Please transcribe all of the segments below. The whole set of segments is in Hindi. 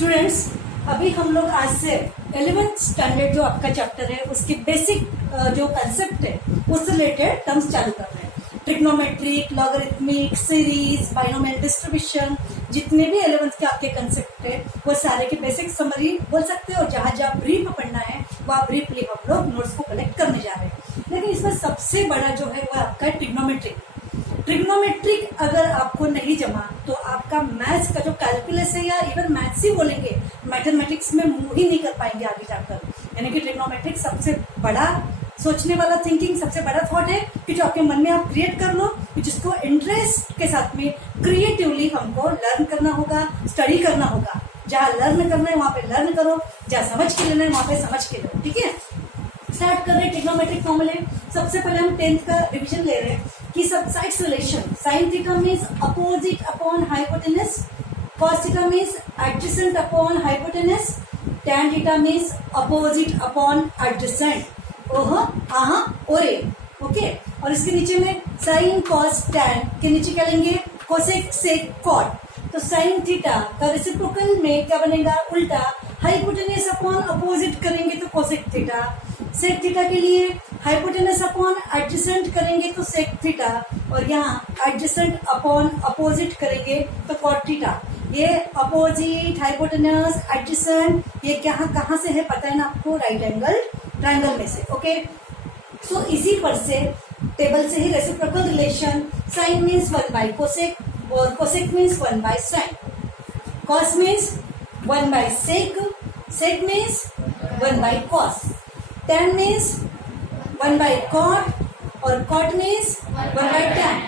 स्टूडेंट्स, अभी हम लोग आज से 11th स्टैंडर्ड जो आपका चैप्टर है उसके बेसिक जो कंसेप्ट है उससे रिलेटेड टर्म्स चालू कर रहे हैं। Trigonometric, logarithmic, series, binomial distribution, जितने भी 11th के आपके कंसेप्ट है वो सारे के बेसिक समरी बोल सकते हो। जहाँ जहाँ ब्रीफ पढ़ना है वहाँ ब्रीफली हम लोग नोट्स को कलेक्ट करने जा रहे हैं। लेकिन इसमें सबसे बड़ा जो है वो आपका ट्रिग्नोमेट्रिक। ट्रिग्नोमेट्रिक अगर आपको नहीं जमा तो आपका मैथ्स का जो कैलकुलस है या इवन मैथ्स ही बोलेंगे, मैथमेटिक्स में मूव ही नहीं कर पाएंगे आगे जाकर। यानी कि ट्रिग्नोमेट्रिक सबसे बड़ा सोचने वाला थिंकिंग, सबसे बड़ा थॉट है कि जो आपके मन में आप क्रिएट कर लो, जिसको इंटरेस्ट के साथ में क्रिएटिवली हमको लर्न करना होगा, स्टडी करना होगा। जहाँ लर्न करना है वहाँ पे लर्न करो, जहाँ समझ के लेना है वहाँ पे समझ के लो। ठीक है, स्टार्ट कर रहे हैं ट्रिग्नोमेट्रिक फॉर्मूले। सबसे पहले हम 10th का रिवीजन ले रहे हैं कि सब sides relation. Sine theta means opposite upon hypotenuse, cos theta means adjacent upon hypotenuse, tan theta means opposite upon adjacent. ओह आहा ओरे, ओके। और इसके नीचे में साइन कॉस टैन के नीचे क्या लेंगे, कोसेक सेक कॉट। तो साइन थीटा का रेसिप्रोकल में क्या बनेगा, उल्टा। हाइपोटेनस अपॉन अपोजिट करेंगे तो कोसेक थीटा, सेक थीटा के लिए हाइपोटेनस अपॉन एडजेसेंट करेंगे तो सेक थीटा, और यहाँ एडजेसेंट अपॉन अपोजिट करेंगे तो कॉट थीटा। ये अपोजिट, हाइपोटेनस, एडजेसेंट, ये कहाँ से है पता है ना आपको, राइट एंगल ट्रायंगल में से। ओके, सो इसी पर से टेबल से ही reciprocal relation, sine means 1 by cosec और cosec means 1 by sine, cos means 1 by sec, sec means 1 by cos, tan means 1 by cot और कॉट मीन्स 1 बाई टैन।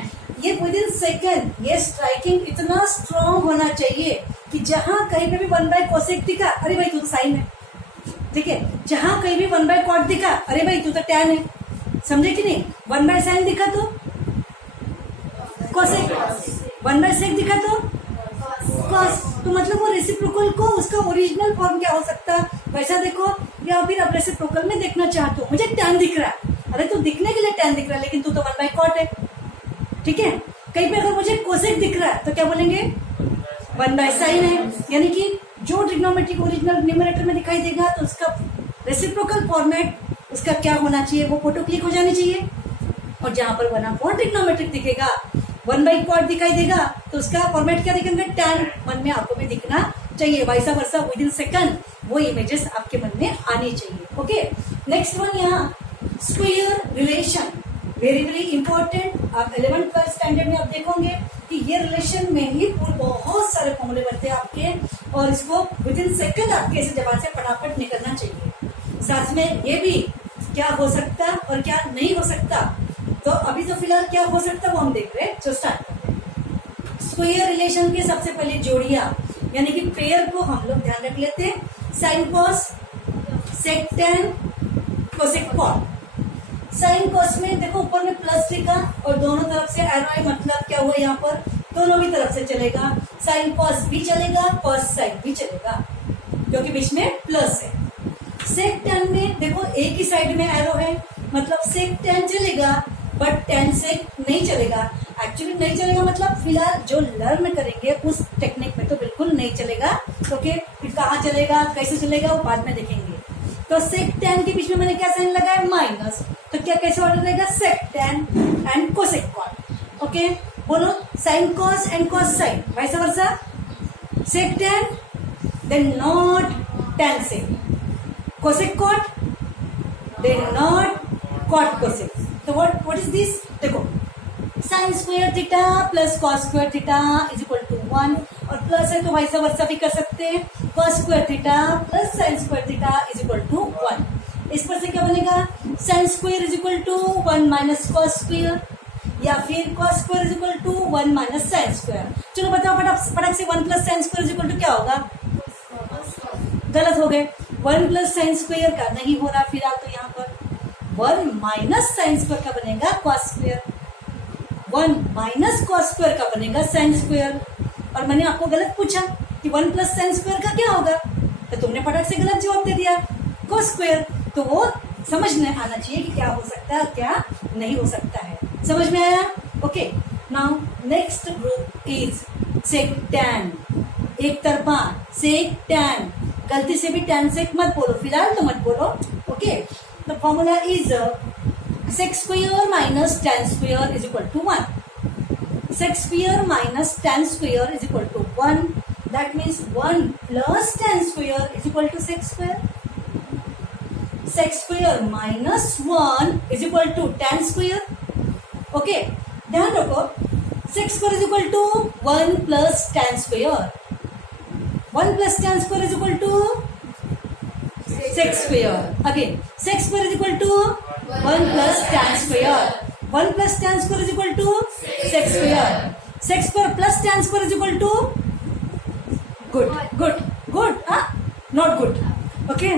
ये विद इन सेकेंड ये स्ट्राइकिंग इतना स्ट्रॉन्ग होना चाहिए कि जहां कहीं पे भी 1 बाई कोसेक दिखा, अरे भाई तू तो साइन है। ठीक है, जहां कहीं भी 1 बाई कॉट दिखा, अरे भाई तू तो टैन है। समझे कि नहीं? 1 बाई साइन दिखा तो कोसेक, 1 बाई सेक दिखा तो कॉस। तो मतलब वो रेसिप्रोकल को उसका ओरिजिनल फॉर्म क्या हो सकता है वैसा देखो, या फिर आप रेसिप्रोकल में देखना चाहते हो, मुझे टैन दिख रहा है, अरे तो दिखने के लिए टैन दिख रहा है लेकिन तू तो 1 बाई कॉट है। ठीक है, कहीं पे अगर मुझे कोसेक दिख रहा है तो क्या बोलेंगे, 1 बाई साइन है। यानी कि जो ट्रिग्नोमेट्रिक ओरिजिनल न्यूमरेटर में दिखाई देगा तो उसका रेसिप्रोकल फॉर्मेट उसका क्या होना चाहिए, वो फोटो क्लिक हो जानी चाहिए। और जहां पर 1 अपॉन ट्रिग्नोमेट्रिक दिखेगा, 1 बाई कॉट दिखाई देगा तो उसका फॉर्मेट क्या दिखेगा, टैन। मन में आपको भी दिखना चाहिए, वैसा वर्षा विद इन सेकंड वो इमेजेस आपके मन में आनी चाहिए। ओके, नेक्स्ट वन यहाँ square relation, very very important. आप 11th स्टैंडर्ड में आप देखोगे कि ये रिलेशन में ही बहुत सारे फॉर्मूले बनते हैं आपके, और इसको विद इन सेकंड आपके ऐसे जबान से फटाफट निकलना चाहिए। साथ में ये भी क्या हो सकता और क्या नहीं हो सकता। तो अभी तो फिलहाल क्या हो सकता है वो हम देख रहे हैं, जो स्टार्ट करते हैं। स्क्वायर रिलेशन के सबसे पहले जोड़िया यानी कि पेयर को हम लोग ध्यान रख लेते हैं, sine cos, sec tan, cosec cot. Sine cos में देखो ऊपर में प्लस लिखा और दोनों तरफ से एरो है, मतलब क्या हुआ यहाँ पर दोनों भी तरफ से चलेगा, साइन कॉस भी चलेगा, कॉस साइन भी चलेगा क्योंकि बीच में प्लस है। सेक टैन में देखो एक ही साइड में एरो है, मतलब सेक टैन चलेगा बट टैन सेक नहीं चलेगा। एक्चुअली नहीं चलेगा मतलब फिलहाल जो लर्न करेंगे उस टेक्निक में तो बिल्कुल नहीं चलेगा। ओके, फिर कहाँ चलेगा, कैसे चलेगा वो बाद में देखेंगे। तो सेक टैन के बीच में मैंने क्या साइन लगाया, माइनस, तो क्या कैसे ऑर्डर रहेगा, sec tan and cosec cot. Okay, बोलो sine cos and cos sine, वैसा Varsha, sec tan then not tan sec, cosec cot then not cot cosec. तो व्हाट इज दिस, देखो sine square theta plus cos square theta is equal to 1, और प्लस है तो वैसा वर्षा भी कर सकते हैं, cos square theta plus sine square theta is equal to 1। इस पर से क्या बनेगा, sine square is equal to 1 minus cos square, या फिर cos square is equal to 1 minus sine square. चलो बताओ फटाक से, 1 plus sine square is equal to क्या होगा, गलत हो गए, 1 प्लस साइन स्क्वायर का नहीं हो रहा फिलहाल, तो यहाँ पर 1 माइनस साइन स्क्वायर का बनेगा cos square, 1 minus cos square का बनेगा साइन स्क्वायर। और मैंने आपको गलत पूछा कि 1 प्लस साइन स्क्वायर का क्या होगा, तो तुमने फटाक से गलत जवाब दे दिया, कॉस स्क्वायर। तो वो समझ में आना चाहिए कि क्या हो सकता है और क्या नहीं हो सकता है। समझ में आया? Okay, now next group is sec tan. एक तरफा सेक टैन, गलती से भी टैन सेक मत बोलो, फिलहाल तो मत बोलो। Okay, the formula is sec square minus tan square is equal to 1। Sec square minus tan square is equal to 1, that means 1 plus tan square is equal to sec square. Sec square minus 1 is equal to tan square. Okay, ध्यान रखो, sec square is equal to 1 plus tan square, 1 plus tan square is equal to sec square. Again sec square is equal to 1 plus tan square, 1 plus tan square is equal to sec square, sec square plus tan square is equal to good good good, not good. Okay,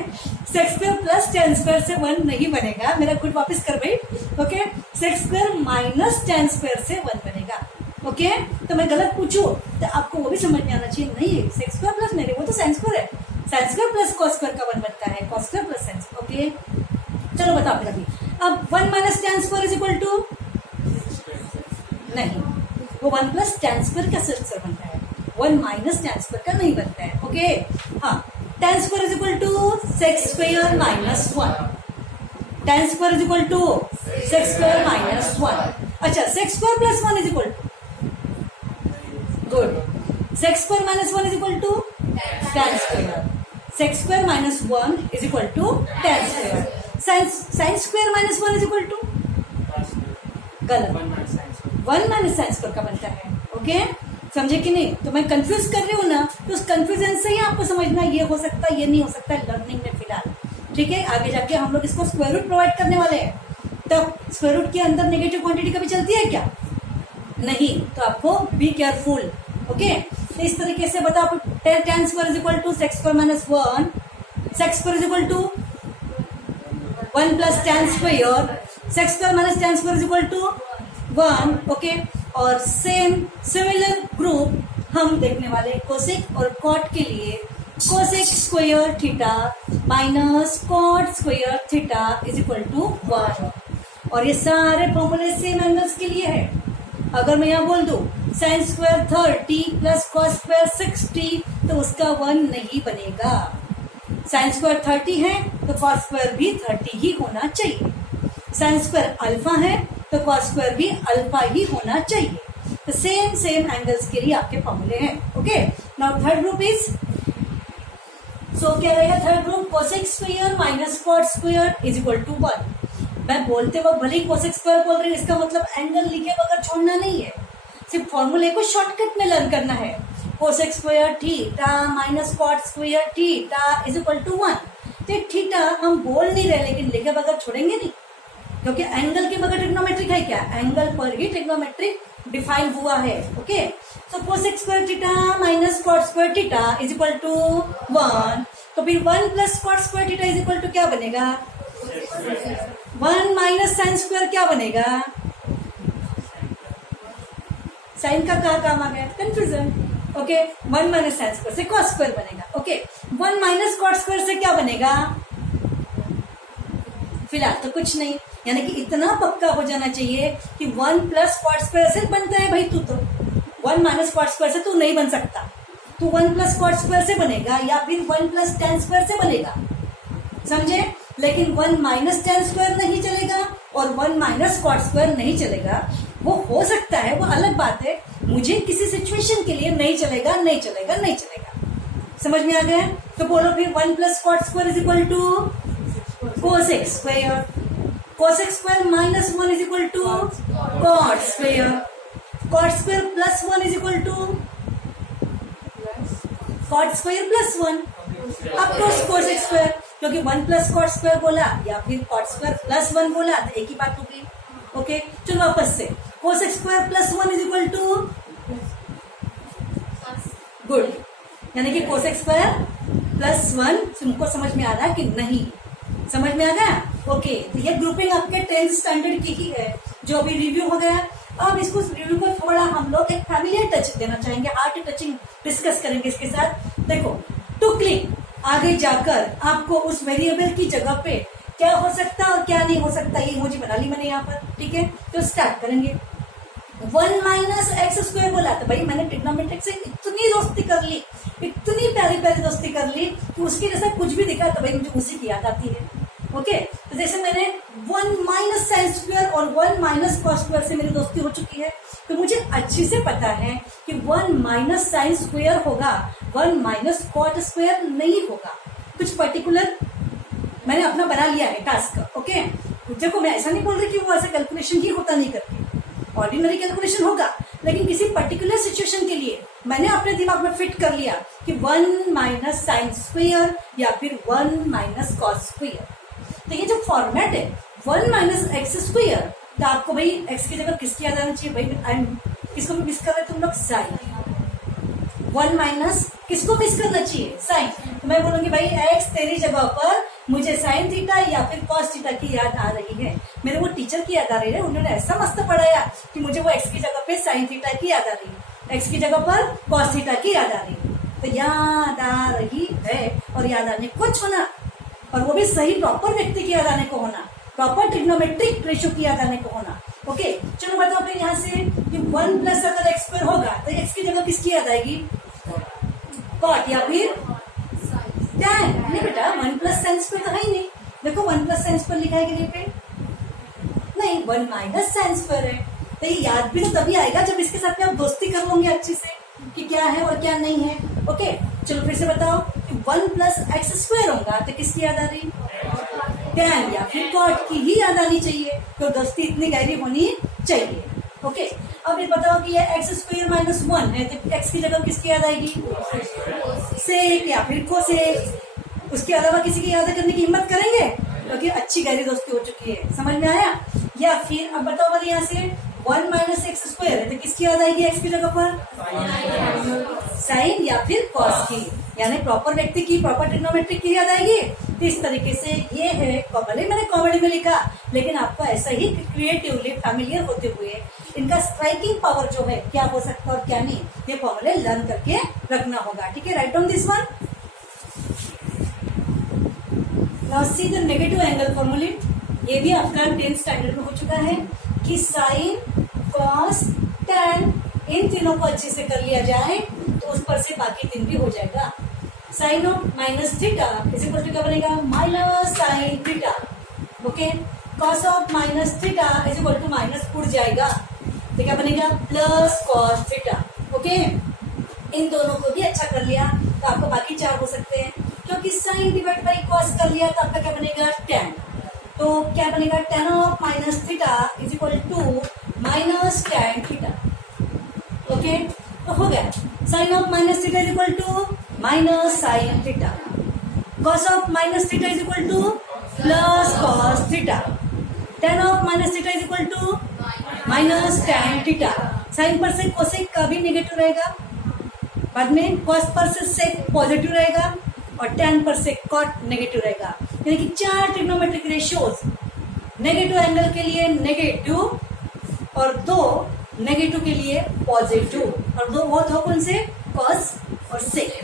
sec square plus tan square से 1 नहीं बनेगा, मेरा गुड वापस कर भाई। Okay, sec square minus tan square से 1 बनेगा। ओके, तो मैं गलत पूछूं तो आपको वो भी समझ में आना चाहिए, नहीं सेक स्क्वायर प्लस नहीं, वो तो साइन स्क्वायर है, sine square plus cos square का 1 बनता है, cos square plus sine square. Okay, चलो बताओ फिर अभी। अब 1 minus tan square is equal to, नहीं, वो 1 प्लस टैन स्क्वायर का सिर्फ बनता है, 1 माइनस टैन स्क्वायर का नहीं बनता है। ओके, हाँ, tan square is equal to sec square minus 1, tan square is equal to sec square minus 1। अच्छा, sec square plus 1 is equal to good, sec square minus 1 is equal to tan square, sec square minus 1 is equal to tan square, sine square minus 1 is equal to गलत, 1 माइनस साइन स्क्वायर का बनता है। ओके, समझे कि नहीं? तो मैं कंफ्यूज कर रही हूँ ना, तो उस कंफ्यूजन से ही आपको समझना ये हो सकता है, ये नहीं हो सकता है लर्निंग में फिलहाल। ठीक है, आगे जाके हम लोग इसको स्क्वायर रूट प्रोवाइड करने वाले हैं, तब स्क्वायर रूट के अंदर नेगेटिव क्वांटिटी कभी चलती है क्या? नहीं, तो आपको बी केयरफुल। ओके, तो इस तरीके से बताओ, tan square is equal to sec square minus 1, sec square is equal to 1 plus tan square, sec square minus tan square is equal to 1। Okay, और सिमिलर ग्रुप हम देखने वाले कोसेक और कॉट के लिए, cosec square theta minus cot square theta is equal to 1, और ये सारे फॉर्मूले सेम एंगल्स के लिए है। अगर मैं यहाँ बोल दूं sine square 30 plus cos square 60, तो उसका 1 नहीं बनेगा। साइन स्क्वायर 30 है तो कॉस स्क्वायर भी 30 ही होना चाहिए, साइन स्क्वायर अल्फा है तो कॉस स्क्वायर भी अल्फा ही होना चाहिए। तो सेम एंगल्स के लिए आपके फॉर्मूले हैं। Okay, now third group is, so क्या रहेगा third group? Cosec square minus cot square is equal to 1। मैं बोलते वक्त भले ही कोसेक स्क्वायर बोल रही हूँ, इसका मतलब एंगल लिखे बगैर छोड़ना नहीं है, सिर्फ फॉर्मूले को शॉर्टकट में लर्न करना है। Cosec square theta minus cot square theta is equal to 1। तो थीटा हम बोल नहीं रहे, लेकिन लिखे बगैर छोड़ेंगे नहीं, क्योंकि एंगल के बगैर ट्रिग्नोमेट्रिक है क्या? एंगल पर ही ट्रिग्नोमेट्रिक डिफाइन हुआ है। Okay, so cosec square theta minus cot square theta is equal to 1। तो फिर 1 plus cot square theta is equal to क्या बनेगा? 1 माइनस साइन स्क्वायर क्या बनेगा? साइन का क्या काम आ गया? Confusion. Okay, 1 minus sine square से कॉस स्क्वायर बनेगा। ओके, 1 माइनस कॉट स्क्वायर से क्या बनेगा? फिलहाल तो कुछ नहीं, यानी कि इतना पक्का हो जाना चाहिए कि 1 प्लस कॉट स्क्वायर से बनता है। भाई तू तो 1 माइनस कॉट स्क्वायर से तू नहीं बन सकता, तू 1 प्लस कॉट स्क्वायर से बनेगा या फिर 1 प्लस टेन स्क्वायर से बनेगा, समझे? लेकिन 1 माइनस टेन स्क्वायर नहीं चलेगा और 1 माइनस कॉट स्क्वायर नहीं चलेगा। वो हो सकता है, वो अलग बात है, मुझे किसी सिचुएशन के लिए नहीं चलेगा, नहीं चलेगा, नहीं चलेगा। समझ में आ गया? तो बोलो फिर 1 plus cot square is equal to cosec square, cosec square minus 1 is equal to cot square, cot square plus 1 is equal to cot square plus 1। अब तो कोसेक स्क्वायर, क्योंकि 1 प्लस कॉट स्क्वायर बोला या फिर कॉट स्क्वायर प्लस 1 बोला तो एक ही बात होगी। ओके, चलो वापस से cosec square plus 1 is equal to good, यानी कि कोसेक स्क्वायर प्लस 1 तुमको समझ में आ रहा है कि नहीं? समझ में आ गया? ओके, तो ये ग्रुपिंग आपके 10th स्टैंडर्ड की ही है जो अभी रिव्यू हो गया। अब इसको रिव्यू को थोड़ा हम लोग एक फैमिलियर टच देना चाहेंगे, हार्ट टचिंग डिस्कस करेंगे इसके साथ। देखो, टू क्लिक आगे जाकर आपको उस वेरिएबल की जगह पे क्या हो सकता और क्या नहीं हो सकता ये इमोजी बना ली मैंने यहाँ पर। ठीक है, तो स्टार्ट करेंगे। 1 माइनस एक्स स्क्वायर बोला तो भाई मैंने ट्रिग्नोमेट्रिक से इतनी दोस्ती कर ली, इतनी प्यारी प्यारी दोस्ती कर ली कि उसकी जैसा कुछ भी दिखा तो भाई मुझे उसी की याद आती है। ओके, तो जैसे मैंने 1 माइनस साइन स्क्वायर और 1 माइनस कॉस स्क्वायर से मेरी दोस्ती हो चुकी है, तो मुझे अच्छे से पता है कि 1 माइनस साइन स्क्वायर होगा, 1 माइनस कॉट स्क्वायर नहीं होगा। कुछ पर्टिकुलर मैंने अपना बना लिया है टास्क। ओके, देखो मैं ऐसा नहीं बोल रही कि वो ऐसा कैलकुलेशन ही होता नहीं करके, ऑर्डिनरी कैलकुलेशन होगा, लेकिन किसी पर्टिकुलर सिचुएशन के लिए मैंने अपने दिमाग में फिट कर लिया कि 1 माइनस साइन स्क्वायर या फिर 1 माइनस कॉस स्क्वायर। तो ये जो फॉर्मेट है 1 माइनस एक्स स्क्वायर, तो आपको भाई एक्स की जगह किसकी याद आना चाहिए भाई? किसको मिस कर रहे तुम लोग? साइन। 1 माइनस किसको मिस करना चाहिए? साइन। तो मैं बोलूंगी भाई एक्स तेरी जगह पर मुझे साइन थीटा या फिर कॉस थीटा की याद आ रही है। मेरे वो टीचर की याद आ रही है, उन्होंने ऐसा मस्त पढ़ाया कि मुझे वो एक्स की जगह पे साइन थीटा की याद आ रही है, एक्स की जगह पर कॉस थीटा की याद आ रही है। तो याद आ रही है, और याद आने कुछ होना, और वो भी सही प्रॉपर व्यक्ति की याद आने को होना, प्रॉपर ट्रिग्नोमेट्रिक रेशियो की याद आने को होना। ओके, चलो बताओ फिर यहाँ से कि 1 प्लस अगर एक्स स्क्वायर होगा तो एक्स की जगह किसकी याद आएगी? कॉट या फिर टैन। नहीं बेटा, 1 प्लस साइन स्क्वायर तो है ही नहीं। देखो 1 प्लस साइन स्क्वायर लिखा है कि पे नहीं, 1 माइनस साइन स्क्वायर है। तो ये याद भी तो तभी आएगा जब इसके साथ में आप दोस्ती कर लोगे अच्छे से कि क्या है और क्या नहीं है। ओके, चलो फिर से बताओ कि 1 प्लस एक्स स्क्वायर होगा तो किसकी याद आ रही? टैन या फिर कॉट की ही याद आनी चाहिए, तो दोस्ती इतनी गहरी होनी चाहिए। ओके, अब ये बताओ कि ये एक्स स्क्वायर माइनस 1 है, तो एक्स की जगह किसकी याद आएगी? सेक या फिर कोसेक। उसके अलावा किसी की याद करने की हिम्मत करेंगे? क्योंकि अच्छी गहरी दोस्ती हो चुकी है। समझ में आया? या फिर अब बताओ वाले यहाँ से 1 माइनस एक्स स्क्वायर है, तो किसकी याद आएगी एक्स की जगह पर? साइन या फिर कॉस की, यानी प्रॉपर व्यक्ति की, प्रॉपर ट्रिग्नोमेट्रिक की याद आएगी। तो इस तरीके से ये है, भले मैंने कॉमेडी में लिखा, लेकिन आपको ऐसा ही क्रिएटिवली फैमिलियर होते हुए इनका स्ट्राइकिंग पावर जो है क्या हो सकता है और क्या नहीं, ये फॉर्मूले लर्न करके रखना होगा। ठीक है, write down this one. Now see the negative angle फॉर्मूले। ये भी आपका 10th स्टैंडर्ड में हो चुका है कि साइन, कॉस, टैन, इन तीनों को अच्छे से कर लिया जाए तो उस पर से बाकी 3 भी हो जाएगा। Sine of minus theta is equal to क्या बनेगा? Minus sine theta. Okay, cos of minus theta is equal to minus उड़ जाएगा, तो क्या बनेगा? Plus cos theta. ओके, इन दोनों को भी अच्छा कर लिया तो आपको बाकी 4 हो सकते हैं, क्योंकि साइन डिवाइड बाई कॉस कर लिया तो आपका क्या बनेगा? टैन। तो क्या बनेगा? Tan of minus theta is equal to minus tan theta. Okay, तो हो गया sine of minus theta is equal to minus sine theta, cos of minus theta is equal to plus cos theta, tan of minus theta is equal to minus tan theta. Sine पर से कोसेक का भी नेगेटिव रहेगा, बाद में कॉस पर से सेक पॉजिटिव रहेगा, और टैन पर से कॉट नेगेटिव रहेगा। यानी कि 4 ट्रिग्नोमेट्रिक रेशियोज, नेगेटिव एंगल के लिए नेगेटिव और 2 नेगेटिव के लिए पॉजिटिव, और वो दो कौन से? कॉस और सेक।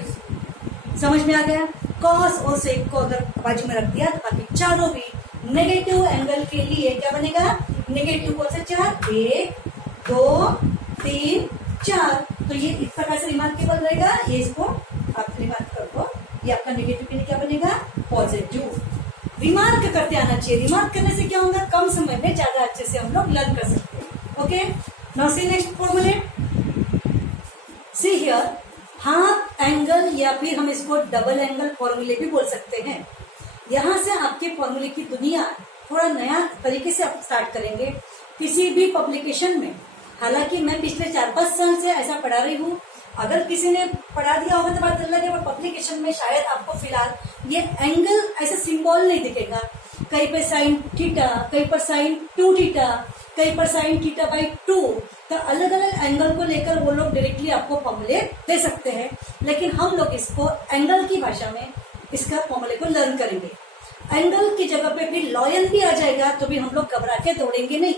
समझ में आ गया? कॉस और सेक को अगर बाजू में रख दिया तो बाकी चारों भी नेगेटिव एंगल के लिए क्या बनेगा? नेगेटिव कौन से 4? 1, 2, 3, 4। तो ये इस प्रकार से रिमार्केबल रहेगा। ये इसको आप रिमार्क कर दो, ये आपका नेगेटिव के लिए क्या बनेगा? पॉजिटिव। रिमार्क करते आना चाहिए। रिमार्क करने से क्या होगा? कम समय में ज्यादा अच्छे से हम लोग लर्न कर सकते हैं। ओके, नाउ सी नेक्स्ट फॉर्मूले। सी हियर, हाफ एंगल या फिर हम इसको डबल एंगल फॉर्मूले भी बोल सकते हैं। यहाँ से आपके फॉर्मूले की दुनिया थोड़ा नया तरीके से आप स्टार्ट करेंगे किसी भी पब्लिकेशन में। हालांकि मैं पिछले 4-5 साल से ऐसा पढ़ा रही हूँ, अगर किसी ने पढ़ा दिया होगा तो बात अलग है, पर पब्लिकेशन में शायद आपको फिलहाल ये एंगल ऐसा सिंबल नहीं दिखेगा। कहीं पर साइन थीटा, कहीं पर साइन 2 थीटा, कहीं पर साइन थीटा बाई 2। तो अलग अलग एंगल को लेकर वो लोग डायरेक्टली आपको फॉर्मूले दे सकते हैं, लेकिन हम लोग इसको एंगल की भाषा में इसका फॉर्मूले को लर्न करेंगे। एंगल की जगह पे फिर लॉयल भी आ जाएगा तो भी हम लोग घबरा के दौड़ेंगे नहीं।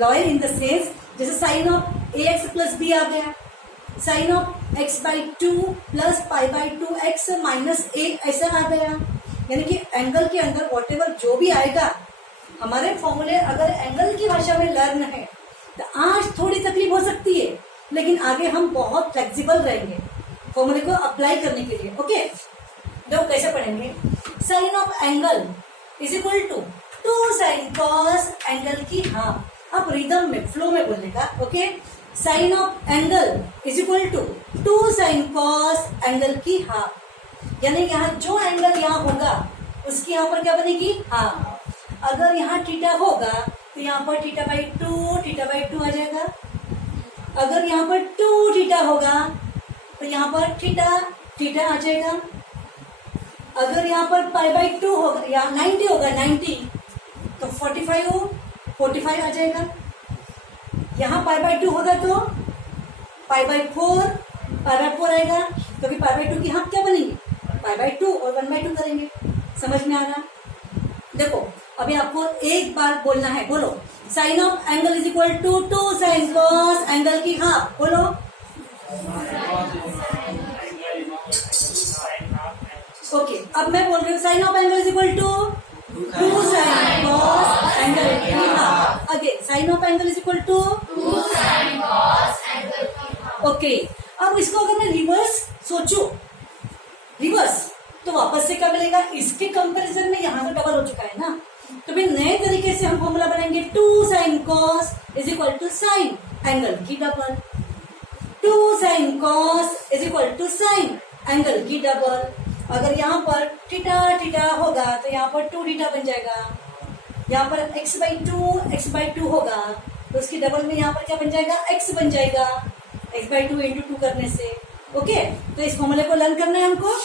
लॉयल इन द सेंस जैसे sine of A x plus B आ गया, sine of x by 2 plus pi by 2 x minus A ऐसा आ गया। यानी कि एंगल के अंदर वॉट एवर जो भी आएगा, हमारे फॉर्मूले अगर एंगल की भाषा में लर्न है तो आज थोड़ी तकलीफ हो सकती है, लेकिन आगे हम बहुत फ्लेक्सिबल रहेंगे। फॉर्मूले को अप्लाई करने के लिए। ओके, देखो कैसे पढ़ेंगे। Sine of angle is equal to 2 sine cos angle की हाफ। अब रिदम में, फ्लो में बोलने का। Okay, sine of angle is equal to 2 sine cos angle की हाफ। यानी यहाँ जो एंगल यहाँ होगा उसकी यहाँ पर क्या बनेगी, हाफ। अगर यहाँ थीटा होगा तो यहाँ पर थीटा बाई टू आ जाएगा। अगर यहाँ पर 2 थीटा होगा तो यहाँ पर थीटा आ जाएगा। अगर यहाँ पर पाई बाई 2 होगा या 90 होगा 90 तो 45 आ जाएगा। यहाँ पाई बाई 2 होगा तो पाई बाई 4 आएगा, क्योंकि पाई बाई 2 की हाफ क्या बनेगी, पाई बाई 2 और 1/2 करेंगे। समझ में आ रहा? देखो अभी आपको एक बार बोलना है, बोलो sine of angle is equal to 2 sine cos angle की हाफ। बोलो ओके, अब मैं बोल रही हूँ sine of angle is equal to 2 sine cos angle की half. Again sine of angle is equal to 2 sine cos angle की हाफ। ओके, अब इसको अगर मैं रिवर्स सोचूं, रिवर्स, तो वापस से क्या मिलेगा, इसके कंपैरिजन में यहाँ तो डबल हो चुका है ना, तो फिर नए तरीके से हम फॉर्मूला बनाएंगे 2 sine cos is equal to sine angle की double. 2 sine cos is equal to sine angle की डबल। अगर यहाँ पर थीटा होगा तो यहाँ पर 2 थीटा बन जाएगा। यहाँ पर x बाई टू होगा तो उसकी डबल में यहाँ पर क्या बन जाएगा, x बन जाएगा, x बाई 2 इंटू 2 करने से। ओके, तो इस फॉर्मूले को लर्न करना है हमको।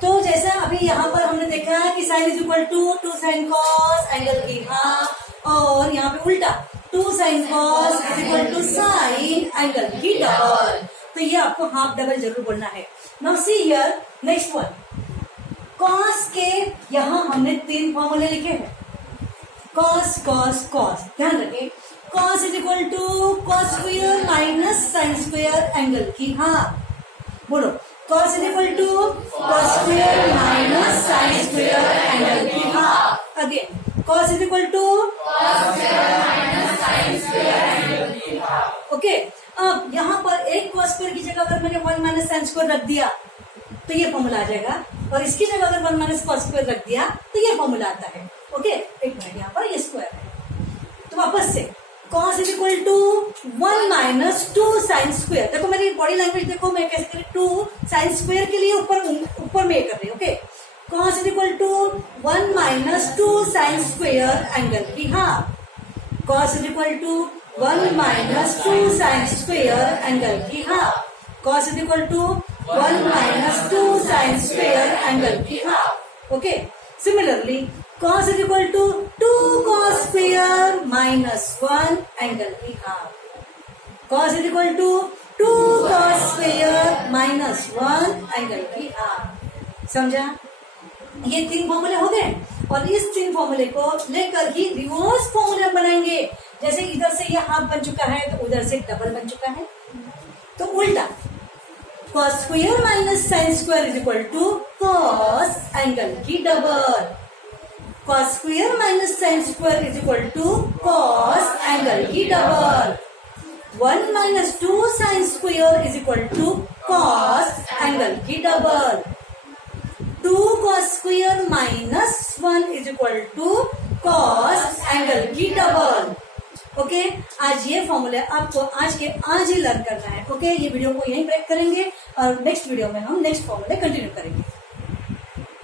तो जैसा अभी यहाँ पर हमने देखा कि sine is equal to 2 sine cos angle की हाफ, और यहाँ पे उल्टा 2 sine cos is equal to sine angle की डबल। तो ये आपको हाफ डबल जरूर बोलना है। Now see here next one, cos के यहाँ हमने 3 फॉर्मूले लिखे हैं। कॉस कॉस कॉस, ध्यान रखें, cos is equal to cos square minus sine square angle की हाफ। बोलो cos is equal to cos square minus sine square angle की half. Again cos is equal to cos square minus sine square angle की हाफ। ओके, अब यहाँ पर एक कॉस स्क्वायर की जगह अगर मैंने 1 माइनस साइन स्क्वायर रख दिया तो ये फॉर्मूला आ जाएगा, और इसकी जगह अगर 1 माइनस कॉस स्क्वायर रख दिया तो ये फॉर्मूला आता है। ओके, एक मिनट, यहाँ पर ये स्क्वायर है तो वापस से cos is equal to 1 minus 2 sine square. देखो मेरी बॉडी लैंग्वेज देखो, मैं कैसे करी, 2 साइन स्क्वायर के लिए ऊपर में कर रही हूँ। Okay, cos is equal to 1 minus 2 sine square angle की half. cos is equal to 1 minus 2 sine square angle की half. cos is equal to 1 minus 2 sine square angle की half. Okay, similarly cos is equal to 2 cos square minus 1 angle की half. cos is equal to 2 cos square minus 1 angle की हाफ। समझा? ये 3 फॉर्मूले हो गए, और इस 3 फॉर्मूले को लेकर ही रिवर्स फॉर्मूला बनाएंगे। जैसे इधर से ये हाफ बन चुका है तो उधर से डबल बन चुका है, तो उल्टा cos square minus sine square is equal to cos angle की double. cos square minus sine square is equal to cos angle की double. 1 minus 2 sine square is equal to cos angle की double. 2 cos square minus 1 is equal to cos angle की डबल। ओके, आज ये फॉर्मूला आपको आज ही लर्न करना है। ओके, ये वीडियो को यहीं ब्रेक करेंगे और नेक्स्ट वीडियो में हम नेक्स्ट फॉर्मूले कंटिन्यू करेंगे।